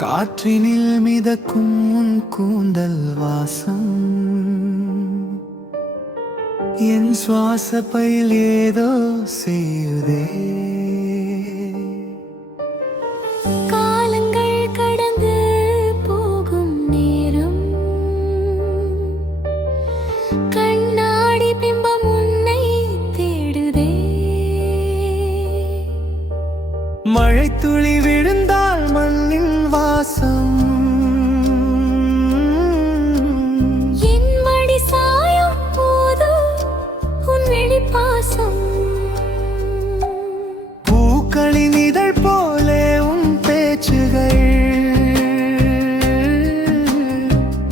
காற்றினில் மிதக்கும் உன் கூந்தல் வாசம் என் சுவாச பையில் ஏதோ செய்யுதே. காலங்கள் கடந்து போகும் நேரம் கண்ணாடி பிம்பம் உன்னை தேடுதே. மழை துளி விழுந்தால் மண்ணின் வாசம் என் மடி சாயும் போது உன் வெளிப்பாசம் பூக்களின் இதழ் போலே உன் பேச்சுகள்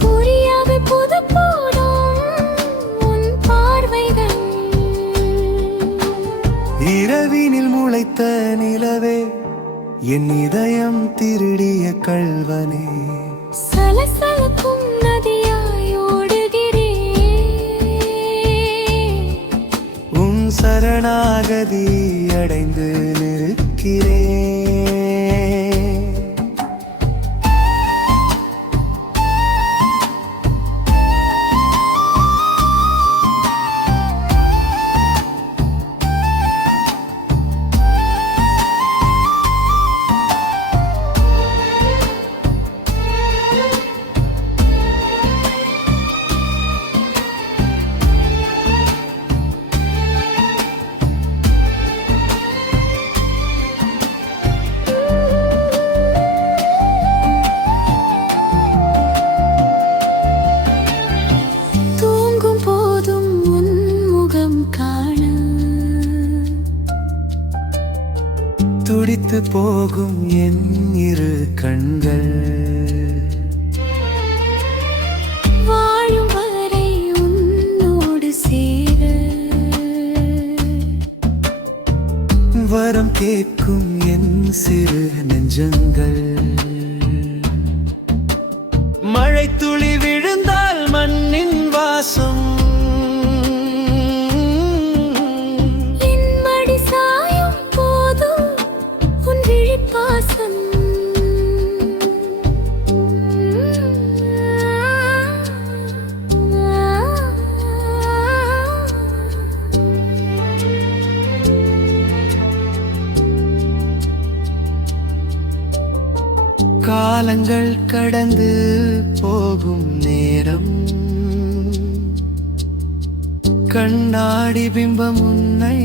புரியாத புது போடும் உன் பார்வைகள். இரவினில் முளைத்த நிலவே என் இதயம் திருடிய கள்வனே. சலசலக்கும் நதியாய் ஓடுகிறேன் உன் சரணாகதி அடைந்து நிற்கிறேன். தூங்கும் போதும் உன் முகம் காண துடித்து போகும் என் இரு கண்கள் வாழும் வரை உன்னோடு சேர வரம் கேட்கும் என் சிறு நெஞ்சங்கள். மழை துளி விழுந்தால் மண்ணின் வாசம் என் மடி சாயும் போது உன் விழிப்பாசம் காலங்கள் கடந்து போகும் நேரம் கண்ணாடி பிம்பம் உன்னை